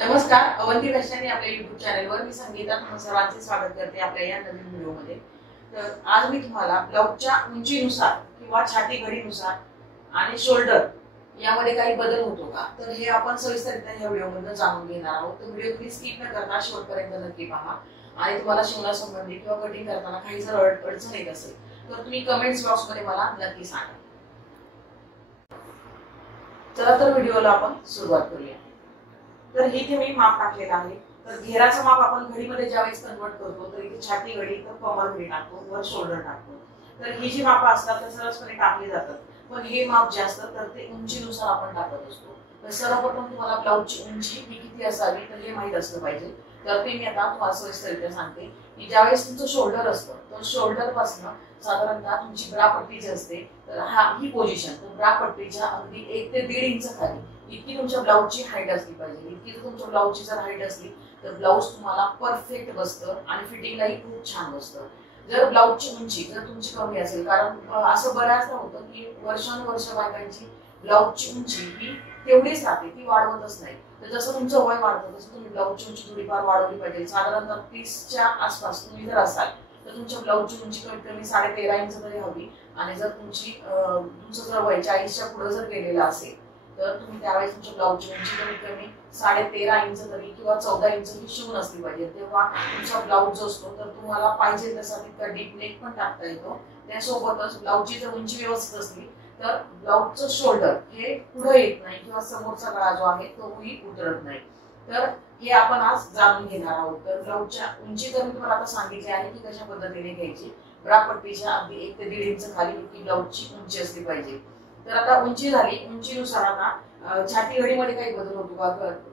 नमस्कार, अवंती फॅशन या आपल्या YouTube चॅनलवर मी संगीता तुम्हा सर्वांचे स्वागत करते आपल्या या नवीन व्हिडिओमध्ये। तर आज मी तुम्हाला ब्लाऊजच्या उंचीनुसार किंवा छाती घडीनुसार आणि शोल्डर यामध्ये काही बदल होतो का, तर हे आपण सविस्तररित्या या व्हिडिओमध्ये जाणून घेणार आहोत। तर व्हिडिओ प्लीज स्किप न करता शेवटपर्यंत नक्की पहा आणि तुम्हाला शिवण्यासंबंधी किंवा कटिंग करताना काही जर अडचण येत असेल तर तुम्ही कमेंट्स बॉक्समध्ये मला नक्की सांगा। चला तर व्हिडिओला आपण सुरुवात करूया। तर इथे मी माप टाकलेला आहे। तर घेराचं माप आपण घडीमध्ये ज्यावेळेस कन्वर्ट करतो तर इथे छाती घडी तर कमर घडी टाकतो, वर शोल्डर टाकतो। तर ही जी माप असतात ते सहजपणे टाकली जातात, पण हे माप जे असतं तर ते उंचीनुसार आपण टाकत असतो। तर सर्वप्रथम तुम्हाला ब्लाऊजची उंची ही किती असावी तर हे माहित असलं पाहिजे। तर ते मी आता तुम्हाला सविस्तररित्या सांगते की ज्यावेळेस तुमचं शोल्डर असतं तर शोल्डर पासून साधारणतः तुमची ब्रा पट्टी जी असते तर ही पोझिशन तर ब्रा पट्टीच्या अगदी 1 ते 1.5 इंच खाली इतकी तुमच्या ब्लाऊजची हाईट असली पाहिजे। इतकी जर तुमच्या ब्लाऊजची जर हाईट असली तर ब्लाऊज तुम्हाला परफेक्ट बसतं आणि फिटिंगलाही खूप छान बसतं। जर ब्लाऊजची उंची जर तुमची कमी असेल, कारण असं बऱ्याचदा होतं की वर्षानुवर्ष बायकांची ब्लाऊजची उंची ही तेवढीच राहते, ती वाढवतच नाही। तर जसं तुमचं वय वाढतं तसं तुम्ही ब्लाऊजची उंची थोडीफार वाढवली पाहिजे। साधारणतः 30च्या आसपास तुम्ही जर असाल तर तुमच्या ब्लाऊजची उंची कमीत कमी 13.5 इंच तरी हवी। आणि जर तुमचं जर वय 40च्या पुढे जर गेलेलं असेल तर तुम्ही त्यावेळेस तुमच्या ब्लाऊजची उंची कमीत कमी 13.5 इंच तरी किंवा 14 इंच ही शिवून असली पाहिजे। तेव्हा तुमचा ब्लाऊज जो असतो तर तुम्हाला पाहिजे तसा तितका डीप नेक पण टाकता येतो। त्यासोबतच ब्लाऊजची जर उंची व्यवस्थित असली तर ब्लाऊजचं शोल्डर हे पुढे येत नाही किंवा समोरचा गळा जो आहे तोही उतरत नाही। तर हे आपण आज जाणून घेणार आहोत। तर ब्लाऊजच्या उंची तर मी तुम्हाला आता सांगितली आहे की कशा पद्धतीने घ्यायची। ब्रा पट्टीच्या अगदी 1 ते 1.5 इंच खाली इतकी ब्लाऊजची उंची असली पाहिजे। तर आता उंची झाली, उंचीनुसार आता छाती घडीमध्ये काही बदल होतो का,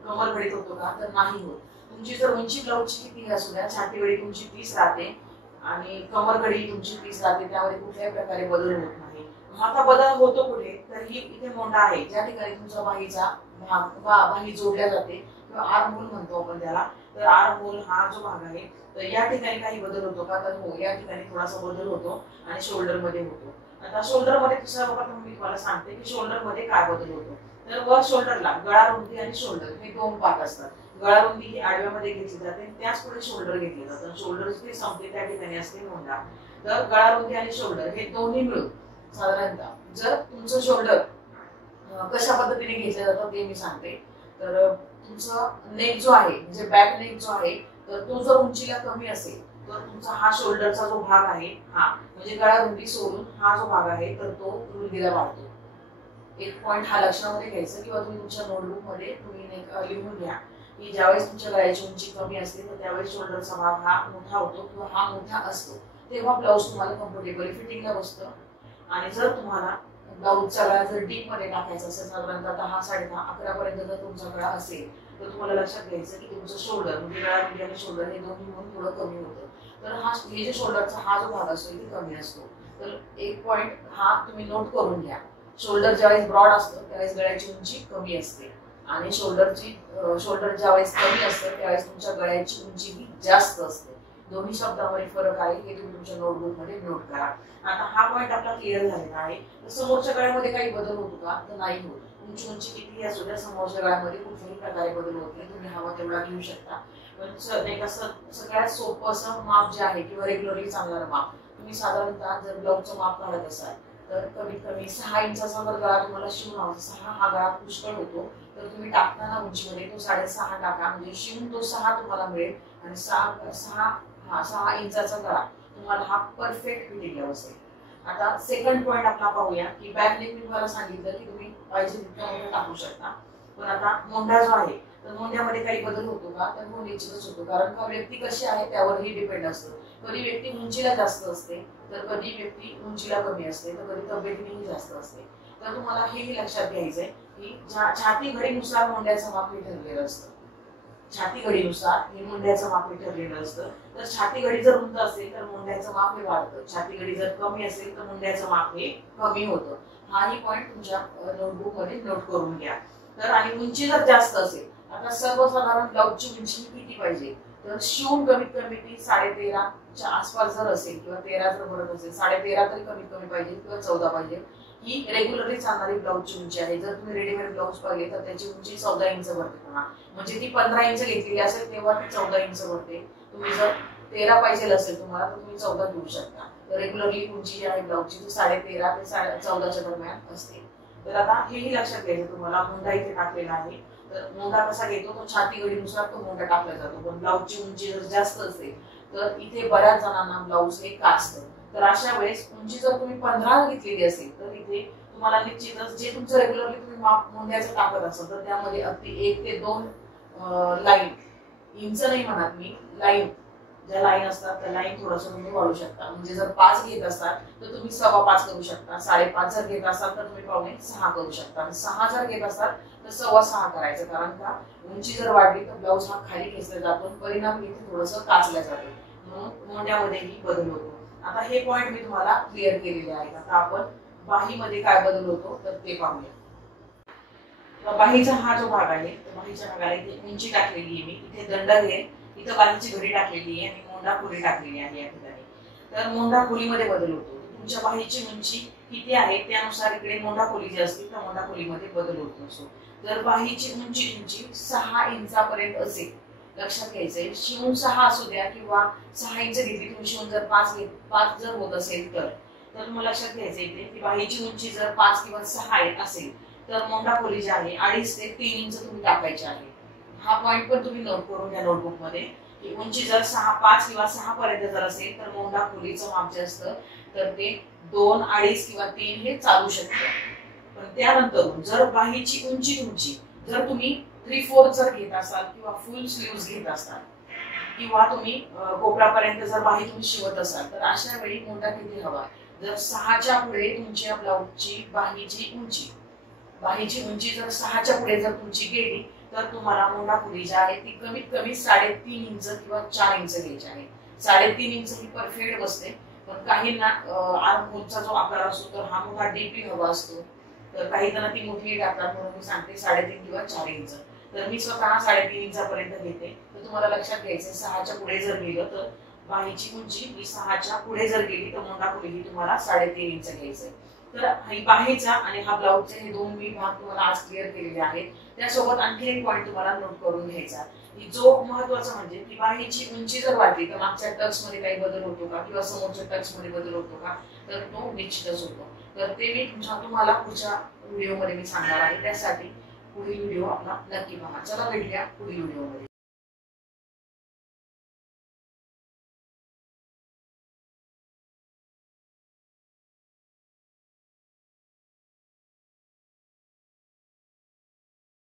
कमर घडीत होतो का, तर नाही होत। तुमची जर उंची ब्लाऊजची किती असू द्या, छाती घडी तुमची 30 राहते आणि कमर घडी तुमची 30 राहते, त्यामध्ये कुठल्याही प्रकारे बदल होत नाही। आता बदल होतो कुठे, तर ही इथे मोंढा आहे ज्या ठिकाणी तुमचा बाहीचा भाग बाही जोडल्या जाते किंवा आर्म होल म्हणतो आपण त्याला। तर आर्म होल हा जो भाग आहे तर या ठिकाणी काही बदल होतो का, तर हो, या ठिकाणी थोडासा बदल होतो आणि शोल्डर मध्ये होतो। आता शोल्डर मध्ये सर्वप्रथम मी तुम्हाला सांगते की शोल्डर मध्ये काय बदल होतो। तर वर शोल्डरला गळा रुंदी आणि शोल्डर हे 2 पार्ट असतात। गळा रुंदी ही आडव्यामध्ये घेतली जाते, त्याच पुढे शोल्डर घेतले जातात। शोल्डर जे संपते त्या ठिकाणी असते मोंढा। तर गळा रुंदी आणि शोल्डर हे दोन्ही मिळून साधारणतः जर तुमचं शोल्डर कशा पद्धतीने घेतलं जातं ते मी सांगते। तर तुमचं नेक जो आहे म्हणजे बॅक नेक जो आहे तर तो जर उंचीला कमी असेल तर तुमचा हा शोल्डरचा जो भाग आहे हा म्हणजे गळा रुंदी सोडून हा जो भाग आहे तर तो रुंदीला वाढतो। एक पॉइंट हा लक्षामध्ये घ्यायचा किंवा तुम्ही तुमच्या नोटबुक मध्ये तुम्ही लिहून घ्या की ज्यावेळेस तुमच्या गळ्याची उंची कमी असते तर त्यावेळेस शोल्डरचा भाग हा मोठा होतो किंवा हा मोठा असतो, तेव्हा ब्लाऊज तुम्हाला कम्फर्टेबली फिटिंगला बसतं। आणि जर तुम्हाला ब्लाऊजचा गळा जर डीप मध्ये टाकायचा असेल, साधारणतः 10, 10.5, 11 पर्यंत जर तुमचा गळा असेल तर तुम्हाला लक्षात घ्यायचं की तुमचं शोल्डर म्हणजे गळा रुंदी आणि शोल्डर हे दोन्ही म्हणून थोडं कमी होतं। तर हे जे शोल्डरचा हा जो भाग असतो ते कमी असतो। तर एक पॉइंट हा तुम्ही नोट करून घ्या। शोल्डर ज्यावेळेस ब्रॉड असतं त्यावेळेस गळ्याची उंची कमी असते आणि शोल्डर ज्यावेळेस कमी असतं त्यावेळेस तुमच्या गळ्याची उंची ही जास्त असते। दोन्ही शब्दांमध्ये फरक आहे हे तुम्ही तुमच्या नोटबुक मध्ये नोट करा। आता हा पॉइंट आपला क्लिअर झालेला आहे। तर समोरच्या गळ्यामध्ये काही बदल होतो का, तर नाही होत। तुमची उंची कितीही असू द्या समोरच्या गळ्यामध्ये कुठल्याही प्रकारे बदल होत नाही, तुम्ही हवा तेवढा घेऊ शकता। पण सगळ्यात सोपं असं माप जे आहे किंवा रेग्युलरली चालणारं माप, तुम्ही साधारणतः जर ब्लाऊजचं माप काढत असाल तर कमीत कमी 6 इंचाचा जर गळा तुम्हाला शिवून हवा, 6 हा गळा पुष्कळ होतो तर तुम्ही टाकताना उंचीमध्ये तो 6.5 टाका, म्हणजे शिवून तो 6 तुम्हाला मिळेल आणि 6 इंचाचा गळा तुम्हाला हा परफेक्ट फिटिंगला बसेल। आता सेकंड पॉइंट आपला पाहूया की बॅक नेक मी तुम्हाला सांगितलं की तुम्ही पाहिजे तितका मोठा टाकू शकता। पण आता मोंढा जो आहे तर मोंढ्यामध्ये काही बदल होतो का, तर हो निश्चितच होतो, कारण का व्यक्ती कशी आहे त्यावरही डिपेंड असतं। कधी व्यक्ती उंचीला जास्त असते तर कधी व्यक्ती उंचीला कमी असते, तर कधी तब्येतीनेही जास्त असते। तर तुम्हाला हेही लक्षात घ्यायचंय की छाती घडीनुसार मोंढ्याचं माप हे ठरलेलं असतं। छाती घडीनुसार हे मोंढ्याचं माप हे ठरलेलं असतं। तर छाती घडी जर उंच असेल तर मोंढ्याचं माप हे वाढतं, छाती घडी जर कमी असेल तर मोंढ्याचं माप हे कमी होतं। हाही पॉइंट तुमच्या नोटबुक मध्ये नोट करून घ्या। तर आणि उंची जर जास्त असेल, आता सर्वसाधारण ब्लाऊजची उंची किती पाहिजे, तर शिवून कमीत कमी ती 13.5च्या आसपास जर असेल किंवा 13 जर भरत असेल, 13.5 तरी कमीत कमी पाहिजे किंवा 14 पाहिजे। ही रेग्युलरली चालणारी ब्लाऊजची उंची आहे. जर तुम्ही रेडीमेड ब्लाऊज पाहिले तर त्याची उंची 14 इंच भरते पुन्हा, म्हणजे ती 15 इंच घेतलेली असेल तेव्हा ती 14 इंच भरते. तुम्ही जर 13 पाहिजे असेल तुम्हाला तर तुम्ही 14 घेऊ शकता. तर रेग्युलरली उंची जी आहे ब्लाऊजची ती 13.5 ते 14च्या दरम्यान असते. तर आता हेही लक्षात घ्यायचं तुम्हाला, मोंढा इथे टाकलेला आहे. तर मोंढा कसा घेतो, तो छाती घडीनुसार तो मोंढा टाकला जातो. पण ब्लाऊजची उंची जर जास्त असेल तर इथे बऱ्याच जणांना ब्लाऊज हे काचतं. तर अशा वेळेस उंची जर तुम्ही 15 घेतलेली असेल तर इथे तुम्हाला निश्चितच जे तुमचं रेग्युलरली तुम्ही माप मोंढ्याचं टाकत असाल तर त्यामध्ये अगदी 1 ते 2 लाईन, इंच नाही म्हणत मी, लाईन, ज्या लाईन असतात त्या लाईन थोडंसं तुम्ही वाढू शकता. म्हणजे जर 5 घेत असाल तर तुम्ही 5.25 करू शकता. 5.5 जर घेत असाल तर तुम्ही 5.6 करू शकता. आणि 6 जर घेत असाल तर 6.25 करायचं. कारण का उंची जर वाढली तर ब्लाऊज हा खाली खेचला जातो, परिणाम इथे थोडंसं काचलं जातं, म्हणून मोंढ्यामध्येही बदल होतो. आता हे पॉइंट मी तुम्हाला क्लिअर केलेले आहेत. आता आपण बाहीमध्ये काय बदल होतो तर ते पाहूया. बाहीचा हा जो भाग आहे तर बाहीच्या भागाला इथे उंची टाकलेली आहे मी, इथे दंड आहे, इथं बाहीची घडी टाकलेली आहे आणि मोंढा खोली टाकलेली आहे या ठिकाणी. तर मोंढा खोलीमध्ये बदल होतो. तुमच्या बाहीची उंची किती आहे त्यानुसार इकडे मोंढा खोली जी असते त्या मोंढा खोलीमध्ये बदल होत असतो. जर बाहीची उंची 6 इंचापर्यंत असेल, लक्षात घ्यायचंय, शिवून 6 असू द्या किंवा 6 इंच घेतली तुम्ही शिवून, जर 5 जर होत असेल तर तुम्हाला लक्षात घ्यायचं इथे की बाहीची उंची जर 5 किंवा 6 असेल तर मोंढा खोली जी आहे 2.5 ते 3 इंच तुम्ही टाकायची आहे. हा पॉइंट पण तुम्ही नोट करून घ्या नोटबुक मध्ये, की उंची जर 5 किंवा 6 पर्यंत जर असेल तर मोंढा खोलीचं माप जे असतं तर ते 2, 2.5 किंवा 3 हे चालू शकतं. पण त्यानंतर जर बाहीची उंची तुमची जर तुम्ही 3/4 जर घेत असाल किंवा फुल स्लीव्ह घेत असाल किंवा तुम्ही कोपरापर्यंत जर बाही तुम्ही शिवत असाल तर अशा वेळी मोंढा किती हवा, जर 6च्या पुढे तुमच्या ब्लाऊजची बाहीची उंची जर 6च्या पुढे जर तुमची गेली तर तुम्हाला मोंढा खोली जी आहे ती कमीत कमी 3.5 इंच किंवा 4 इंच घ्यायची आहे. 3.5 इंच ही परफेक्ट बसते. पण काहींना आर्म होलचा जो आकार असतो तर हा मोठा डीपी हवा असतो, तर काही जण ती मोठी टाकतात, म्हणून मी सांगते 3.5 किंवा 4 इंच. तर मी स्वतः 3.5 इंचापर्यंत घेते. तर तुम्हाला लक्षात घ्यायचं 6च्या पुढे जर गेलं तर बाहीची उंची ही 6च्या पुढे जर गेली तर मोंढा खोली ही तुम्हाला 3.5 इंच घ्यायचंय. तर ही बाहीचा आणि हा ब्लाऊजचे हे दोन मी भाग तुम्हाला आज क्लिअर केलेले आहेत. त्यासोबत आणखी एक पॉइंट तुम्हाला नोट करून घ्यायचा, की जो महत्त्वाचा म्हणजे की बाहीची उंची जर वाढली तर मागच्या टक्स मध्ये काही बदल होतो का किंवा समोरच्या टक्स मध्ये बदल होतो का, तर तो निश्चितच होतो. तर ते मी तुम्हाला पुढच्या व्हिडिओ मध्ये मी सांगणार आहे. त्यासाठी पुढील व्हिडिओ आपला नक्की पहा. चला भेटूया पुढील व्हिडिओ मध्ये.